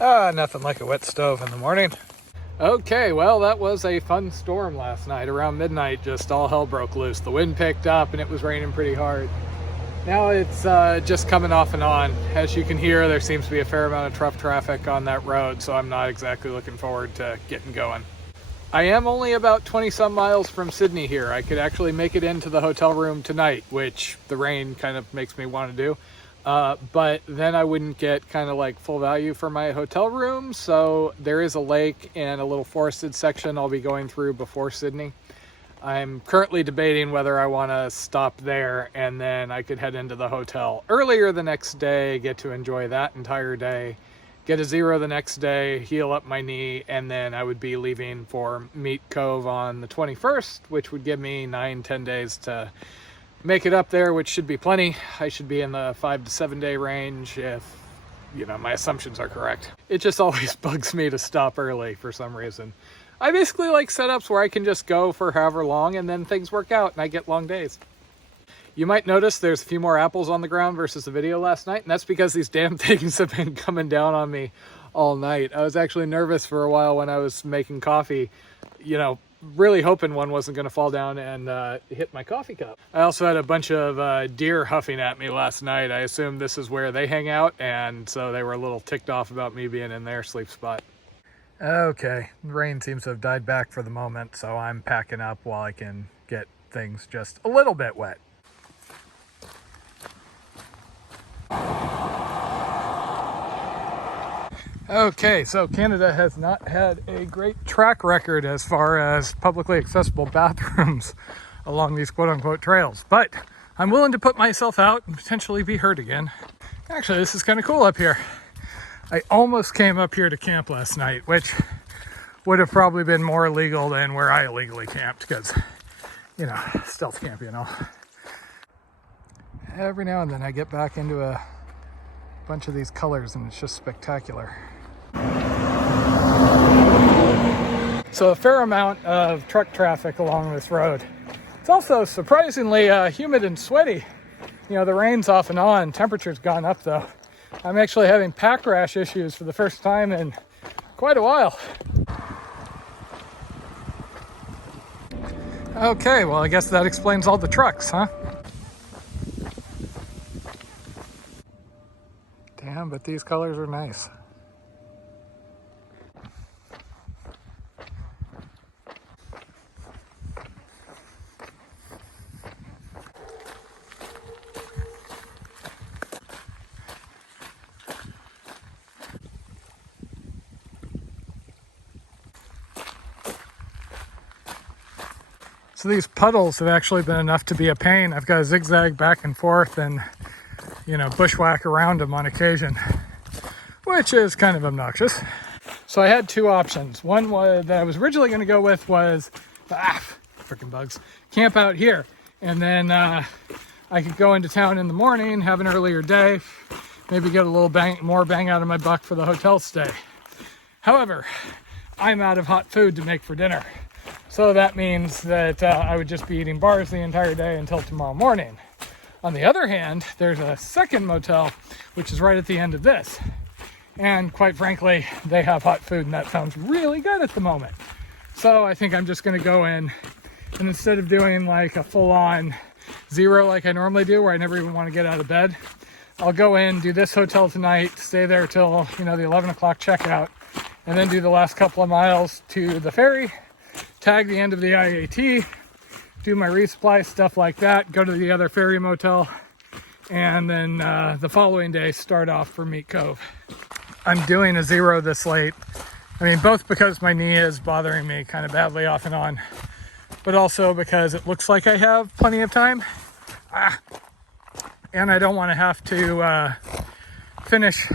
Nothing like a wet stove in the morning. Okay, well, that was a fun storm last night. Around midnight, just all hell broke loose. The wind picked up and it was raining pretty hard. Now it's just coming off and on. As you can hear, there seems to be a fair amount of truck traffic on that road, so I'm not exactly looking forward to getting going. I am only about 20 some miles from Sydney here. I could actually make it into the hotel room tonight, which the rain kind of makes me want to do. But then I wouldn't get kind of like full value for my hotel room. So there is a lake and a little forested section I'll be going through before Sydney. I'm currently debating whether I want to stop there and then I could head into the hotel earlier the next day, get to enjoy that entire day, get a zero the next day, heal up my knee, and then I would be leaving for Meat Cove on the 21st, which would give me 9-10 days to make it up there, which should be plenty. I should be in the 5 to 7 day range if, my assumptions are correct. It just always bugs me to stop early for some reason. I basically like setups where I can just go for however long and then things work out and I get long days. You might notice there's a few more apples on the ground versus the video last night, and that's because these damn things have been coming down on me all night. I was actually nervous for a while when I was making coffee, really hoping one wasn't going to fall down and hit my coffee cup. I also had a bunch of deer huffing at me last night. I assume this is where they hang out, and so they were a little ticked off about me being in their sleep spot. Okay, the rain seems to have died back for the moment, so I'm packing up while I can get things just a little bit wet. Okay, so Canada has not had a great track record as far as publicly accessible bathrooms along these quote-unquote trails, but I'm willing to put myself out and potentially be hurt again. Actually, this is kind of cool up here. I almost came up here to camp last night, which would have probably been more illegal than where I illegally camped because, stealth camp, Every now and then I get back into a bunch of these colors and it's just spectacular. So a fair amount of truck traffic along this road. It's also surprisingly humid and sweaty. The rain's off and on. Temperature's gone up though. I'm actually having pack rash issues for the first time in quite a while. Okay, well, I guess that explains all the trucks, huh? Damn, but these colors are nice. So these puddles have actually been enough to be a pain. I've got to zigzag back and forth and, bushwhack around them on occasion, which is kind of obnoxious. So I had two options. One that I was originally going to go with was, freaking bugs, camp out here. And then I could go into town in the morning, have an earlier day, maybe get a little more bang out of my buck for the hotel stay. However, I'm out of hot food to make for dinner. So that means that I would just be eating bars the entire day until tomorrow morning. On the other hand, there's a second motel, which is right at the end of this. And quite frankly, they have hot food and that sounds really good at the moment. So I think I'm just gonna go in and instead of doing like a full-on zero like I normally do, where I never even wanna get out of bed, I'll go in, do this hotel tonight, stay there till, the 11 o'clock checkout, and then do the last couple of miles to the ferry, tag the end of the IAT, do my resupply, stuff like that, go to the other ferry motel, and then the following day start off for Meat Cove. I'm doing a zero this late. Both because my knee is bothering me kind of badly off and on, but also because it looks like I have plenty of time. And I don't want to have to finish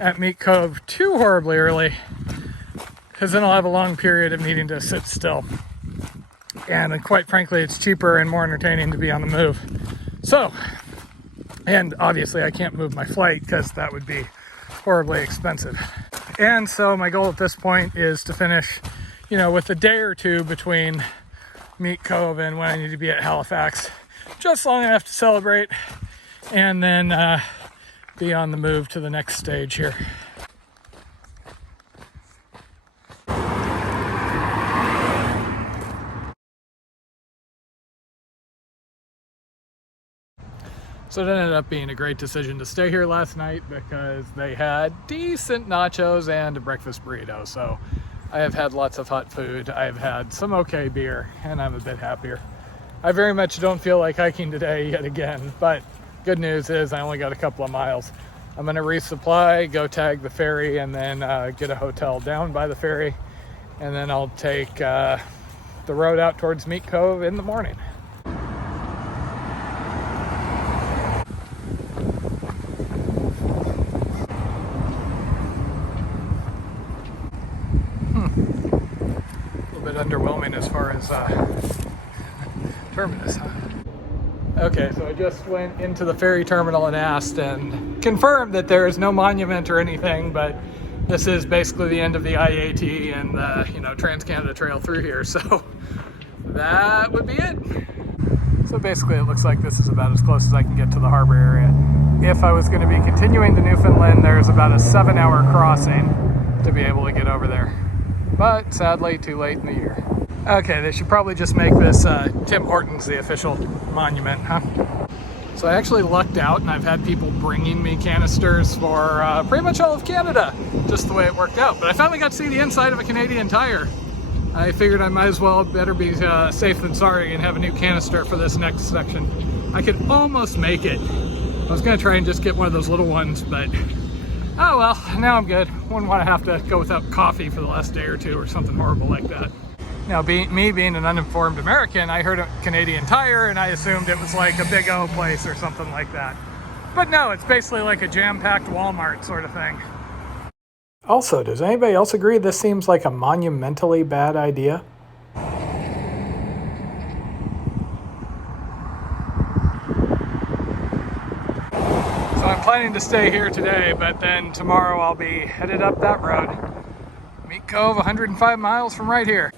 at Meat Cove too horribly early, because then I'll have a long period of needing to sit still. And quite frankly, it's cheaper and more entertaining to be on the move. So, and obviously I can't move my flight because that would be horribly expensive. And so my goal at this point is to finish, with a day or two between Meat Cove and when I need to be at Halifax, just long enough to celebrate and then be on the move to the next stage here. So it ended up being a great decision to stay here last night because they had decent nachos and a breakfast burrito. So I have had lots of hot food. I've had some okay beer, and I'm a bit happier. I very much don't feel like hiking today yet again, but good news is I only got a couple of miles. I'm gonna resupply, go tag the ferry, and then get a hotel down by the ferry. And then I'll take the road out towards Meat Cove in the morning. Underwhelming as far as terminus, huh? Okay, so I just went into the ferry terminal and asked and confirmed that there is no monument or anything, but this is basically the end of the IAT and the Trans-Canada Trail through here, so that would be it. So basically it looks like this is about as close as I can get to the harbor area. If I was going to be continuing to Newfoundland, there's about a 7-hour crossing to be able to get over there. But sadly, too late in the year. Okay, they should probably just make this Tim Hortons the official monument, huh? So I actually lucked out, and I've had people bringing me canisters for pretty much all of Canada, just the way it worked out. But I finally got to see the inside of a Canadian Tire. I figured I might as well better be safe than sorry and have a new canister for this next section. I could almost make it. I was gonna try and just get one of those little ones, but oh well, now I'm good. Wouldn't want to have to go without coffee for the last day or two or something horrible like that. Now, me being an uninformed American, I heard a Canadian Tire and I assumed it was like a Big O place or something like that. But no, it's basically like a jam-packed Walmart sort of thing. Also, does anybody else agree this seems like a monumentally bad idea? So I'm planning to stay here today, but then tomorrow I'll be headed up that road. Meat Cove, 105 miles from right here.